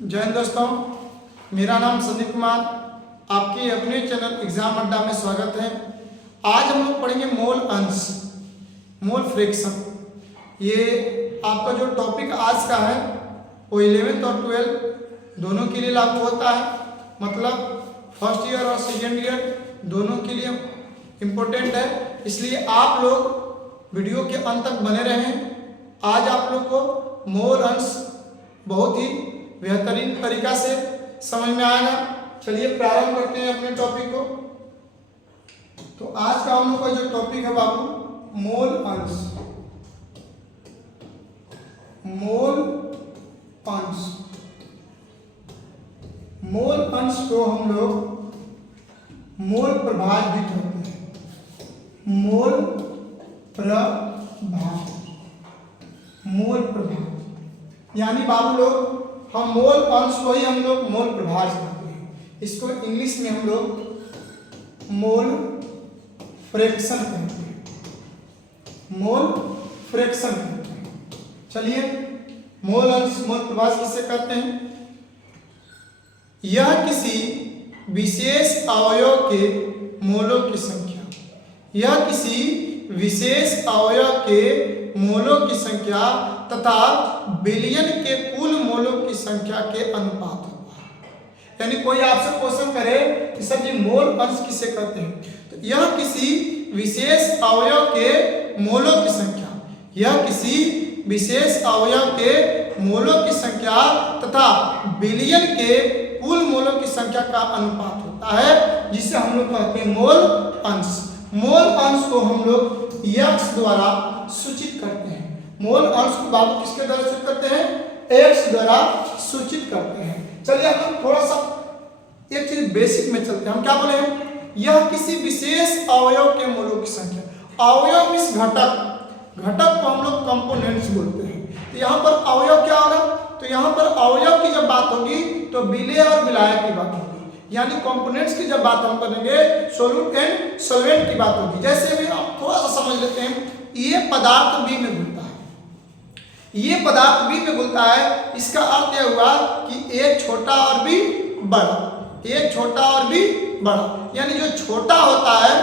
जय हिंद दोस्तों, मेरा नाम संदीप कुमार, आपके अपने चैनल एग्जाम अड्डा में स्वागत है। आज हम लोग पढ़ेंगे मोल अंश, मोल फ्रैक्शन। ये आपका जो टॉपिक आज का है वो 11th और 12 दोनों के लिए लागू होता है। मतलब फर्स्ट ईयर और सेकेंड ईयर दोनों के लिए इम्पोर्टेंट है, इसलिए आप लोग वीडियो के अंत तक बने रहें। आज आप लोग को मोल अंश बहुत ही बेहतरीन तरीका से समझ में आएगा। चलिए प्रारंभ करते हैं अपने टॉपिक को। तो आज का हम लोग का जो टॉपिक है बाबू, मोल अंश। मोल अंश, मोल अंश को हम लोग मोल प्रभाज भी कहते हैं। मोल प्रभाज, मोल प्रभाज यानी बाबू लोग हम मोल अंश को ही हम लोग मोल प्रभाज कहते हैं। इसको इंग्लिश में हम लोग मोल फ्रैक्शन कहते हैं। मोल फ्रैक्शन कहते हैं। चलिए मोल अंश मोल प्रभाज किसे कहते हैं? यह किसी विशेष अवयव के मोलों की संख्या, यह किसी विशेष अवयव के मोलों की संख्या तथा बिलियन के कुल मोलों की संख्या के अनुपात होता है। यानी कोई आपसे क्वेश्चन करे कि सर जी मोल अंश किसे कहते हैं, तो यह किसी विशेष अवयव के मोलों की संख्या, यह किसी विशेष अवयव के मोलों की संख्या तथा बिलियन के कुल मोलों की संख्या का अनुपात होता है, जिसे हम लोग कहते हैं मोल अंश। मोल अंश को हम लोग x द्वारा सूचित करते हैं। मोल अंश को बाबू किसके द्वारा सूचित करते हैं? x द्वारा सूचित करते हैं। चलिए हम थोड़ा सा एक चीज बेसिक में चलते हैं। हम क्या बोले हैं? यह किसी विशेष अवयव के मोलों की संख्या। अवयव मींस घटक, घटक को हम लोग कंपोनेंट्स बोलते हैं। तो यहाँ पर अवयव क्या होगा? तो यहाँ पर अवयव की जब बात होगी तो विलेय और विलायक की बात होगी, यानी कंपोनेंट्स की जब बात हम करेंगे सोल्यूट एंड सॉल्वेंट की बात होगी। जैसे भी आप थोड़ा सा समझ लेते हैं, ये पदार्थ बी में घुलता है, ये पदार्थ बी में घुलता है। इसका अर्थ यह हुआ कि एक छोटा और बी बड़ा, एक छोटा और बी बड़ा, यानी जो छोटा होता है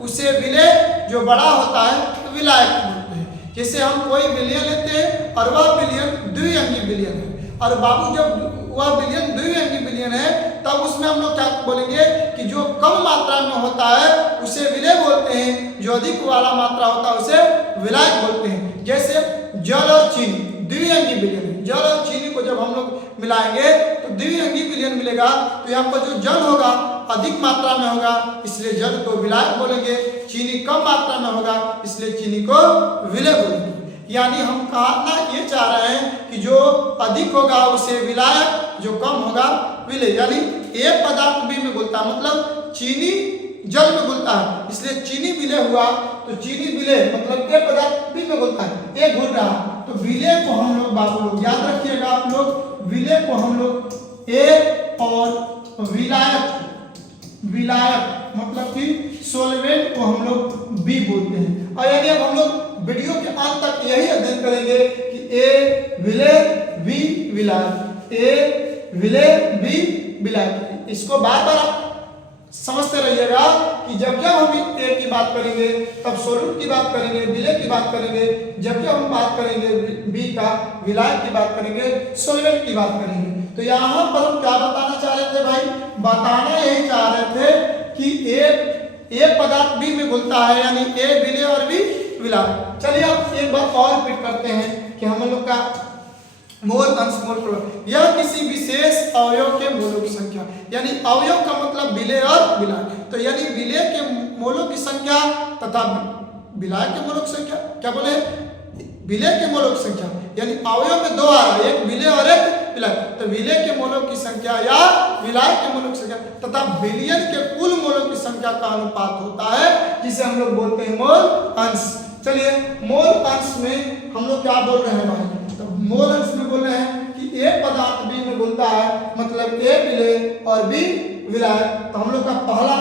उसे विलेय, जो बड़ा होता है विलायक बोलते हैं। जैसे हम कोई विलयन लेते हैं और वह विलयन द्विअंगी विलयन है, और बाबू जब वह विलयन द्विअंगी विलयन है तब उसमें हम लोग क्या बोलेंगे कि जो कम मात्रा में होता है उसे विलेय बोलते हैं, जो अधिक वाला मात्रा होता है उसे विलायक बोलते हैं। जैसे जल और चीनी द्विअंगी विलयन है, जल और चीनी को जब हम लोग मिलाएंगे तो द्विअंगी विलयन मिलेगा। तो यहाँ पर जो जल होगा अधिक मात्रा में होगा, इसलिए जल को विलायक बोलेंगे। चीनी कम मात्रा में होगा, इसलिए चीनी को विलेय बोलेंगे। यानी हम कहना ये चाह रहे हैं कि जो अधिक होगा उसे विलायक, जो कम होगा विलेय। यानी एक पदार्थ बी में घुलता है, मतलब चीनी जल में घुलता है, इसलिए चीनी विलेय हुआ। तो चीनी विलेय मतलब एक पदार्थ बी में घुलता है, एक घुल रहा। तो विलेय को हम लोग बाबू लोग याद रखिएगा आप लोग, विलेय को हम लोग ए और विलायक, विलायक मतलब कि सोलवेंट को हम लोग बी बोलते हैं। और यदि अब हम लोग वीडियो के अंत तक यही अध्ययन करेंगे कि ए विलेय बी विलायक, ए विलेय बी विलायक। इसको बार बार आप समझते रहिएगा कि जब जब हम ए की बात करेंगे तब सोल्यूट की बात करेंगे, विलेय की बात करेंगे, जब जब हम बात करेंगे बी का विलायक की बात करेंगे, सोल्वेंट की बात करेंगे। तो यहाँ पर हम क्या बताना चाह रहे थे भाई? बताना यही चाह रहे थे कि एक पदार्थ बी में घुलता है, यानी ए विलेय और बी विलायक। चलिए अब एक बार और रिपीट करते हैं कि हम लोग का मोल अंश मोल प्रभाव, यह किसी विशेष अवयव के मोलों की संख्या, यानी अवयव का मतलब विलेय और विलायक। तो यानी विलेय के मोलों की संख्या तथा विलायक के मोलों की संख्या, क्या बोले? विलेय के मोलों की संख्या, यानी अवयव में दो आ रहा है, एक विलेय और एक विलायक। तो विलेय के मोलों की संख्या या विलायक के मोलों की संख्या तथा बिलियन के कुल मोलों की संख्या का अनुपात होता है, जिसे हम लोग बोलते हैं मोल अंश। चलिए मोल अंश में हम लोग क्या बोल रहे हैं भाई? तो मोल अंश में बोल रहे हैं कि एक पदार्थ बी में घुलता है, मतलब ए विलेय और बी विलायक। तो हम लोग का पहला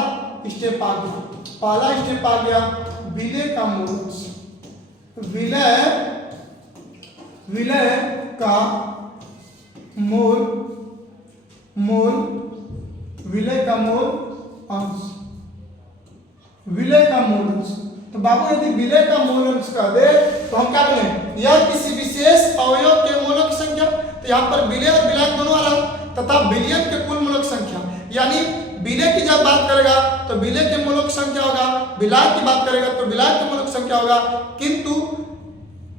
स्टेप आ गया, पहला स्टेप आ गया विलेय का मोल अंश। विलेय का मोल मोल विलय का मोल अंश, विलय का मोल अंश। तो बाबू यदि विलय का मोल अंश कर दे तो हम क्या बोले, यह किसी विशेष अवयव के मोलों की संख्या, तो यहाँ पर विलय और विलायक दोनों आ रहा, तथा विलयन के कुल मोलों की संख्या, यानी विलय की जब बात करेगा तो विलय के मोलों की संख्या होगा, विलायक की बात करेगा तो विलायक के मोलों की संख्या होगा। किंतु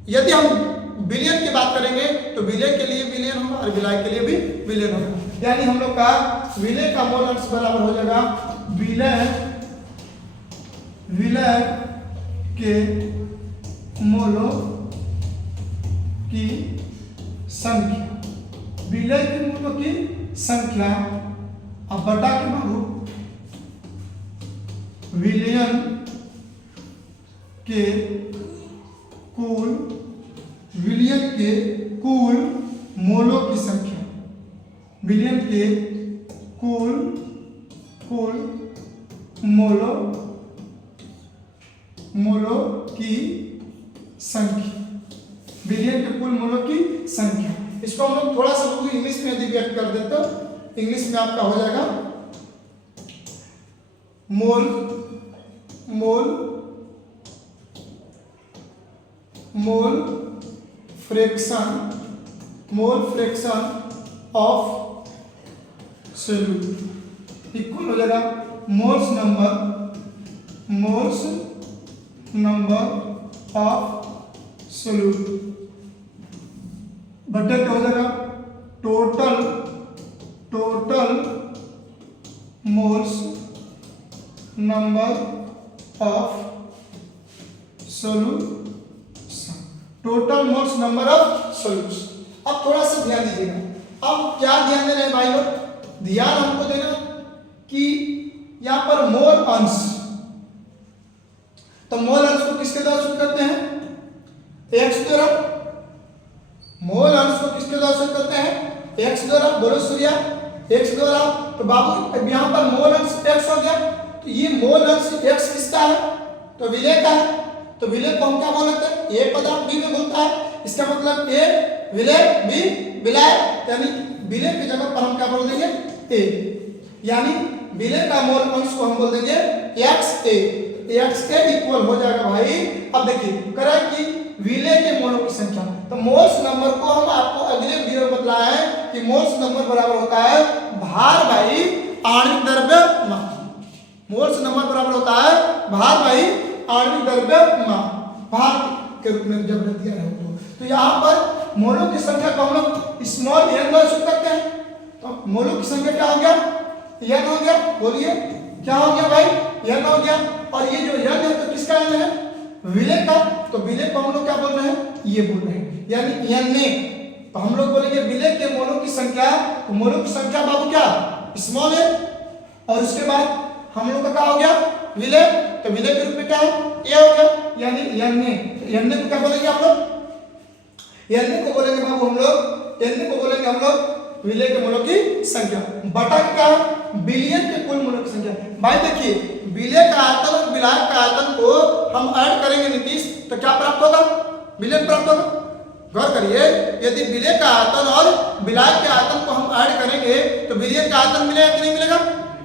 यदि हम विलयन की बात करेंगे तो विलय के लिए विलयन होगा और विलायक के लिए भी विलयन होगा। यानी हम लोग का विलय का मोल अंश बराबर हो जाएगा विलय के मोलों की संख्या, विलय के मोलों की संख्या अब बटा के बाबू विलयन के कुल मोलों की संख्या, विलयन के कुल मोलों की संख्या, विलयन के कुल मोलों की संख्या। इसको हम लोग थोड़ा सा इंग्लिश में यदि व्यक्त कर देते तो इंग्लिश में आपका हो जाएगा mole fraction of solute equal हो जाएगा मोल्स नंबर ऑफ सोल्यूट बटे क्या हो जाएगा total moles number of solution, total moles number of solution. अब थोड़ा सा ध्यान दीजिएगा, अब क्या ध्यान देना है भाई लोग, ध्यान हमको देना कि यहां पर मोल अंश, तो मोल अंश को किसके द्वारा सूचित करते हैं, x द्वारा। मोल अंश को किसके द्वारा सूचित करते हैं, x द्वारा। बोलो सूर्या, x द्वारा। तो बाबू अब यहां पर मोल अंश x हो गया, तो ये मोल अंश x किसका है, तो विलय का है। तो विलय को हम क्या बोलते हैं, a पदार्थ b में बोलता है, इसका मतलब a विलय b विलायक, यानी विलय की जगह पर हम क्या बोल देंगे a, यानी विलय का मोल अंश को हम बोल देंगे x के इक्वल हो जाएगा भाई। अब देखिए करा कि विलय के मोलों की संख्या, तो मोल्स नंबर को हम आपको अगले वीडियो में बतलाया है कि मोल्स नंबर बराबर होता है भार बाई आणविक द्रव्यमान। मोल्स नंबर बराबर होता है भार बाई आणविक द्रव्यमान, भार के रूप में जब दिया है तो यहाँ पर मोलों की संख्या को हम लोग स्मॉल n द्वारा सूचित करते हैं। तो मोलों की संख्या क्या हो गया, n हो गया। बोलिए क्या हो गया भाई, n हो गया। और ये जो n है तो किसका n है, विलय का। तो विलय को हम लोग क्या बोल रहे हैं, ये बोल रहे हैं, यानी n ने। तो हम लोग बोलेंगे विलय के मोलों की संख्या, तो मोलों की संख्या बाबू क्या, स्मॉल है। और उसके बाद हम लोग का क्या हो गया, विलय। तो विलय के रूप में क्या है, a हो गया, यानी n ने। n ने को क्या बोलेंगे आप लोग, n ने को बोलेंगे बाबू हम लोग, n ने को बोलेंगे हम लोग विलय के मोलों की संख्या बटा क्या है, विलयन के कुल मोलों की संख्या। भाई देखिए विलय का आयतन और विलायक का आयतन को हम ऐड करेंगे नीतीश, तो क्या प्राप्त होगा, विलयन प्राप्त होगा। गौर करिए, यदि विलय का आयतन और विलायक के आयतन को हम ऐड करेंगे तो विलयन का आयतन मिलेगा कि नहीं मिलेगा,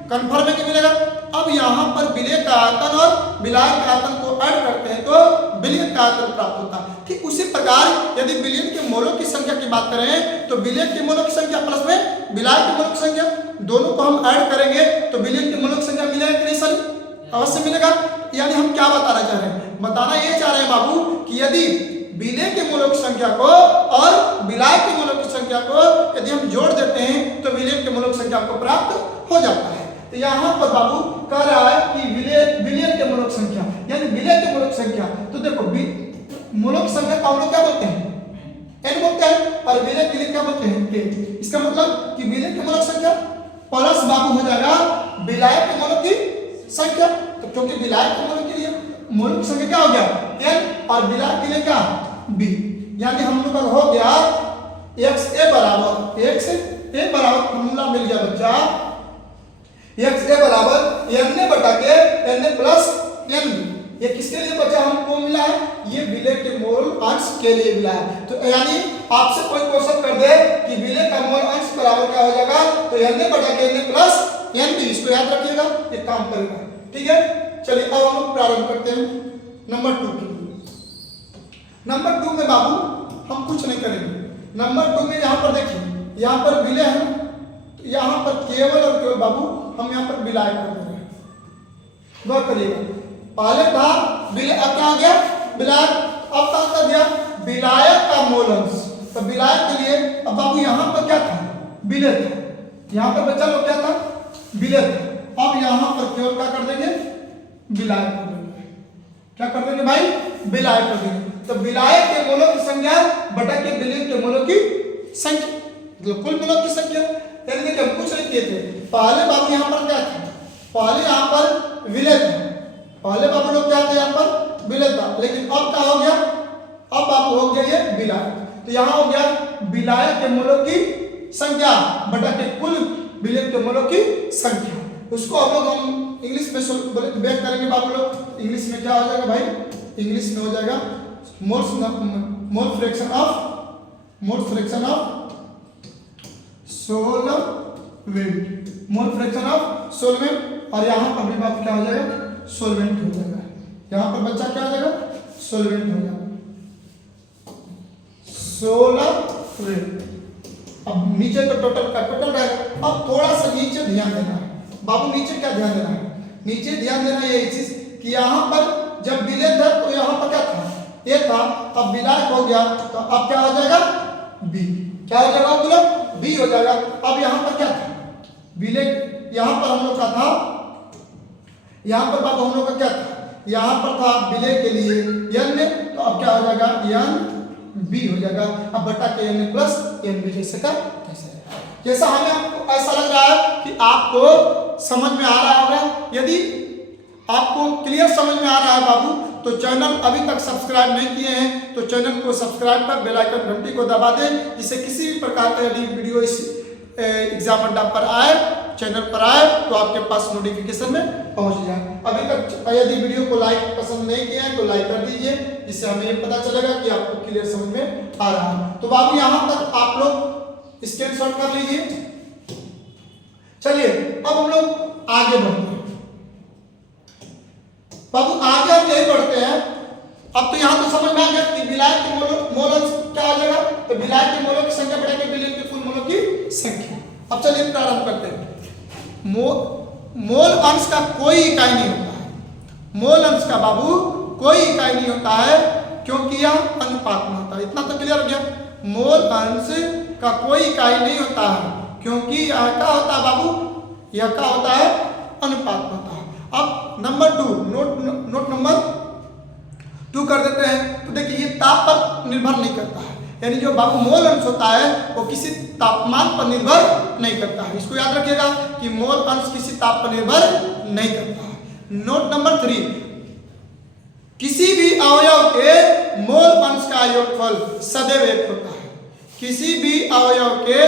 कन्फर्म है कि मिलेगा। अब यहाँ पर विलय का आयतन और विलायक का आयतन को ऐड करते हैं तो विलयन का आयतन प्राप्त होता है। ठीक उसी प्रकार यदि विलयन के मोलों की संख्या की बात करें तो विलयन के मोलों की संख्या प्लस में विलायक के मोलों की संख्या, दोनों को हम ऐड करेंगे तो विलयन के मोलों की संख्या मिलेगा कि नहीं सर, अवश्य मिलेगा। यानी हम क्या बताना चाह रहे हैं, बताना ये चाह रहे हैं बाबू कि यदि विलय के मोलों की संख्या को और विलायक के मोलों की संख्या को यदि हम जोड़ देते हैं तो विलयन के मोलों की संख्या को प्राप्त हो जाता है। तो यहाँ पर बाबू कह रहा है कि विलयन के मोलों की संख्या यानी विलय के मोलों की संख्या, तो देखो मोलों की संख्या को हम लोग क्या बोलते हैं, n बोलते हैं, और विलय के लिए क्या बोलते हैं, k। इसका मतलब कि विलय के मोलों की संख्या प्लस बाबू हो जाएगा विलायक के मोलों की संख्या। तो क्योंकि विलायक के मोलों के लिए मोलों की संख्या क्या हो गया, n, और विलायक के लिए क्या, b। यानी हम लोग का हो गया xa बराबर फॉर्मूला मिल गया बच्चा, xa बराबर n बटा के n प्लस n। ये किसके लिए बच्चा हमको मिला है, ये विलय के मोल अंश के लिए मिला है। तो यानी आपसे कोई क्वेश्चन कर दे कि विलय का मोल अंश बराबर क्या हो जाएगा, तो तो एन ए बटा के n a plus n b, इसको याद रखिएगा, ये काम करेगा। ठीक है, चलिए अब हम लोग प्रारंभ करते हैं नंबर 2 के लिए। नंबर 2 में बाबू हम कुछ नहीं करेंगे। नंबर 2 में यहाँ पर देखिए, यहाँ पर विलय है, तो यहाँ पर केवल और केवल बाबू हम यहाँ पर विलय कर दे रहे हैं। गौर करिएगा, पहले था विलय, अब क्या आ गया विलायक, अब कहाँ कर दिया विलायक का मोल अंश। तो विलायक के लिए अब बाबू यहाँ पर क्या था विलय था, यहाँ पर बच्चा लोग क्या था विलय था। अब यहाँ पर केवल क्या कर देंगे विलायक कर देंगे। क्या कर देंगे भाई विलायक कर देंगे। तो विलायक के मोलों की संख्या बटा के विलय के मोलों की संख्या, मतलब कुल मोलों की संख्या। यानी देखिए हम कुछ नहीं किए थे, पहले बाबू यहाँ पर क्या था, पहले यहाँ पर विलय था, पहले बाबू लोग क्या थे यहाँ पर विलय था, लेकिन अब क्या हो गया, अब बाबू हो गया ये विलायक। तो यहाँ हो गया विलायक के मोलों की संख्या बटा के कुल विलय के मोलों की संख्या। उसको हम लोग इंग्लिश में बोले तो बैक करेंगे बाबू लोग। इंग्लिश में क्या हो जाएगा भाई, इंग्लिश में हो जाएगा mole fraction of solvent, mole fraction of solvent. और यहाँ पर भी बात क्या हो जाएगा सोलवेंट हो जाएगा, यहाँ पर बच्चा क्या हो जाएगा सोलवेंट हो जाएगा, सोलवेंट। अब नीचे तो टोटल का टोटल रहेगा। अब थोड़ा सा नीचे ध्यान देना है बाबू, नीचे क्या ध्यान देना है, नीचे ध्यान देना ये चीज कि यहाँ पर जब विलय था तो यहाँ पर क्या था ए था, अब विलायक हो गया तो अब क्या हो जाएगा बी, क्या हो जाएगा बोलो बी हो जाएगा। अब यहाँ पर क्या था विलय, यहाँ पर हम लोग का था, यहाँ पर बाबू हम लोग का क्या था, यहाँ पर था विलय के लिए एन में, तो अब क्या हो जाएगा एन बी हो जाएगा। अब बटा के एन प्लस एन बी जैसे का ऐसे। जैसा हमें आपको ऐसा लग रहा है कि आपको समझ में आ रहा होगा। यदि आपको क्लियर समझ में आ रहा है बाबू तो चैनल अभी तक सब्सक्राइब नहीं किए हैं तो चैनल को सब्सक्राइब कर बेल आइकन घंटी को दबा दें, जिससे किसी भी प्रकार का यदि वीडियो इस एग्जाम अड्डा पर आए, चैनल पर आए तो आपके पास नोटिफिकेशन में पहुंच जाए। अभी तक यदि वीडियो को लाइक पसंद नहीं किया है तो लाइक कर दीजिए, जिससे हमें ये पता चलेगा कि आपको क्लियर समझ में आ रहा है। तो बाबू यहाँ तक आप लोग स्क्रीनशॉट कर लीजिए। चलिए अब हम लोग आगे बढ़ते हैं बाबू, आगे हम यही बढ़ते हैं। अब तो यहाँ तो समझ में आ गया कि विलायक के मोल अंश क्या हो जाएगा, तो विलायक के मोलों की संख्या बढ़ा के विलय के कुल मोलों की संख्या। अब चलिए प्रारंभ करते हैं। मोल अंश का कोई इकाई नहीं होता है, मोल अंश का बाबू कोई इकाई नहीं होता है क्योंकि यह अनुपात में होता है। इतना तो क्लियर हो गया, मोल अंश का कोई इकाई नहीं होता है क्योंकि यह क्या होता है बाबू, यह क्या होता है अनुपात में होता है। अब नंबर 2 नोट नंबर 2 कर देते हैं। तो देखिए ये ताप पर निर्भर नहीं करता है, यानी जो बाबू मोल अंश होता है वो किसी तापमान पर निर्भर नहीं करता है। इसको याद रखिएगा कि मोल अंश किसी ताप पर निर्भर नहीं करता है। नोट नंबर 3, किसी भी अवयव के मोल अंश का योगफल सदैव एक होता है। किसी भी अवयव के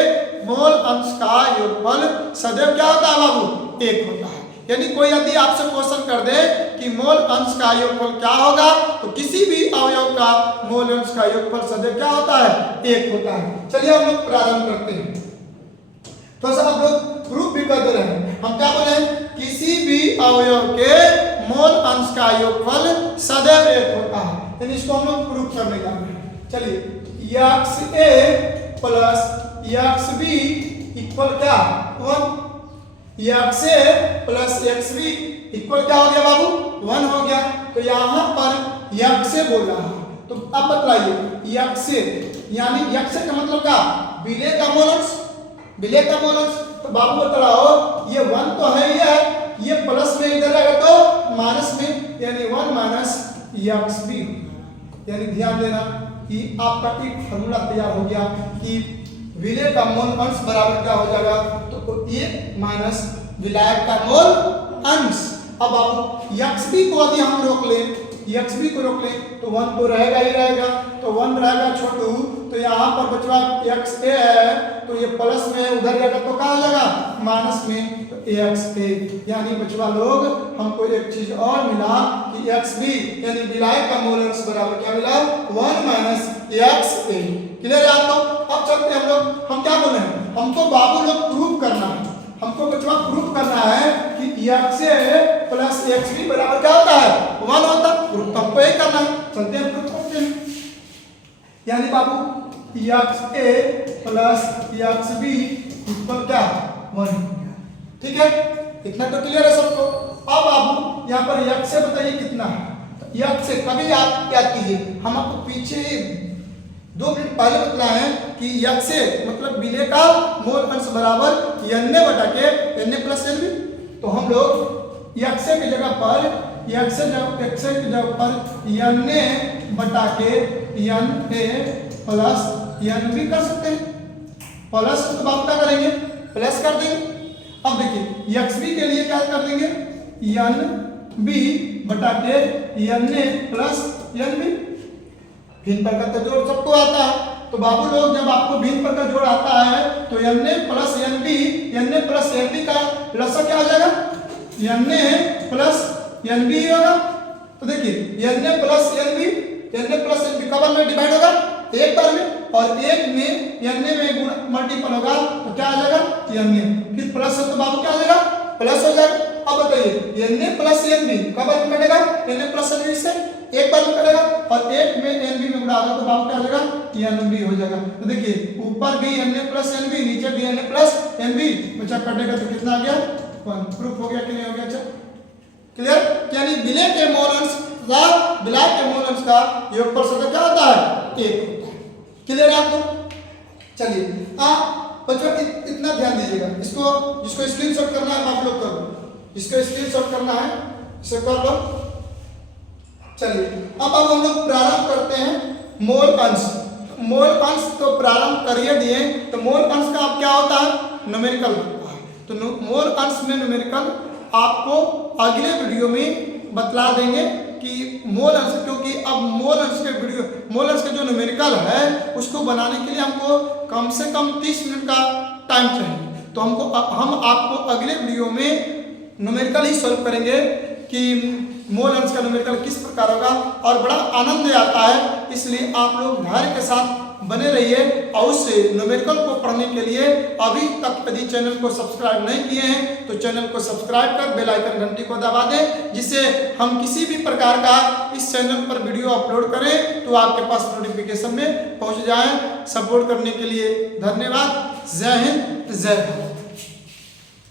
मोल अंश का योगफल सदैव क्या होता है बाबू एक होता है। यानी कोई यदि आपसे क्वेश्चन कर दे कि मोल अंश का योगफल क्या होगा, तो किसी भी अवयव का मोल अंश का योगफल सदैव क्या होता है एक होता है। चलिए हम लोग प्रारंभ करते हैं। तो सब लोग प्रूफ भी कर दे रहे हैं। हम क्या बोले, किसी भी अवयव के मोल अंश का योगफल सदैव एक होता है, यानी इसको हम लोग प्रूफ करने जा रहे हैं। चलिए एक्स ए प्लस एक्स बी इक्वल क्या 1, एक्स ए प्लस एक्स बी इक्वल क्या हो गया बाबू 1 हो गया। तो यहाँ पर एक्स ए बोल रहा है, तो अब बतलाइए एक्स ए यानी एक्स ए का मतलब क्या विलय का मोल अंश, विलय का मोल अंश। तो बाबू बतलाओ ये 1 तो है ही है, ये प्लस में इधर आएगा तो माइनस में, यानी 1 माइनस एक्स बी। यानी ध्यान देना कि आपका एक फॉर्मूला तैयार हो गया कि विलय का मोल अंश बराबर क्या हो जाएगा, तो 1 माइनस विलायक का मोल अंश। अब आप एक्स बी को यदि हम रोक लें, एक्स बी को रोक लें तो 1 तो रहेगा ही रहेगा, तो 1 रहेगा छोटू, तो यहाँ पर बचवा एक्स ए है तो ये प्लस में उधर जाएगा तो क्या हो जाएगा माइनस में, तो एक्स ए। यानी बचवा लोग हमको एक चीज और मिला कि एक्स बी यानी विलायक का मोल अंश बराबर क्या मिला 1 माइनस एक्स ए। क्लियर है आपको। अब चलते हैं हम लोग, हम क्या बोले हैं, हमको बाबू लोग प्रूव करना है, हमको बचवा प्रूव करना है कि एक्स ए प्लस एक्स बी बराबर क्या होता है, 1 होता है। प्रूफ तो हमको यही करना है, चलते हैं प्रूफ करते हैं। यानी बाबू एक्स ए प्लस एक्स बी इक्वल क्या 1 हो गया। ठीक है, इतना तो क्लियर है सबको। अब बाबू यहाँ पर एक्स से बताइए कितना है, एक्स से कभी आप क्या कीजिए, हम आपको पीछे 2 मिनट पहले बताया है कि यक्स से मतलब विलय का मोल अंश बराबर एन ए बटा के n a plus n b. तो हम लोग यक्स की जगह पर यक्स की जगह पर एन ए बटा के n a plus n b कर सकते हैं। प्लस तो बात क्या करेंगे, प्लस कर देंगे। अब देखिए यक्स बी के लिए क्या कर देंगे, एन बी बटा के n a plus n b. भिन्न प्रकार का जोड़ सबको आता है, तो बाबू लोग जब आपको भिन्न प्रकार का जोड़ आता है तो n a plus n b का लसा क्या हो जाएगा, n a plus n b होगा। तो देखिए n a plus n b कब में डिवाइड होगा, एक बार में, और एक में एन ए में गुणा मल्टीपल होगा तो क्या आ जाएगा एन ए, फिर प्लस है तो बाबू क्या आ जाएगा प्लस हो जाएगा। अब बताइए n a plus n b कब में कटेगा, n a plus n b से एक बार में कटेगा, और एक में एन बी में गुणा होगा तो बाबू क्या हो जाएगा एन बी हो जाएगा। तो देखिए ऊपर भी n a plus n b, नीचे भी n a plus n b, बच्चा कटेगा तो कितना आ गया 1। प्रूफ हो गया कि नहीं हो गया, अच्छा क्लियर। यानी विलय के मोल अंश तथा विलाय के मोल अंश का योगफल सदा क्या होता है, 1 होता है। क्लियर है आपको। चलिए बच्चों इतना ध्यान दीजिएगा, इसको जिसको स्क्रीनशॉट करना है आप लोग करो, इसको स्क्रीनशॉट करना है इसे कर लो। चलिए अब हम लोग प्रारंभ करते हैं मोल अंश। मोल अंश तो प्रारंभ करिए दिए, तो मोल अंश का अब क्या होता है, न्यूमेरिकल होता है। तो मोल अंश में न्यूमेरिकल आपको अगले वीडियो में बतला देंगे कि मोल अंश, क्योंकि अब मोल अंश के जो न्यूमेरिकल है उसको बनाने के लिए हमको कम से कम 30 मिनट का टाइम चाहिए। तो हम आपको अगले वीडियो में न्यूमेरिकल ही सॉल्व करेंगे कि मोल अंश का न्यूमेरिकल किस प्रकार होगा, और बड़ा आनंद आता है। इसलिए आप लोग धैर्य के साथ बने रहिए। और उससे न्यूमेरिकल को पढ़ने के लिए अभी तक यदि चैनल को सब्सक्राइब नहीं किए हैं तो चैनल को सब्सक्राइब कर बेल आइकन घंटी को दबा दें, जिससे हम किसी भी प्रकार का इस चैनल पर वीडियो अपलोड करें तो आपके पास नोटिफिकेशन में पहुंच जाए। सपोर्ट करने के लिए धन्यवाद। जय हिंद, जय भारत।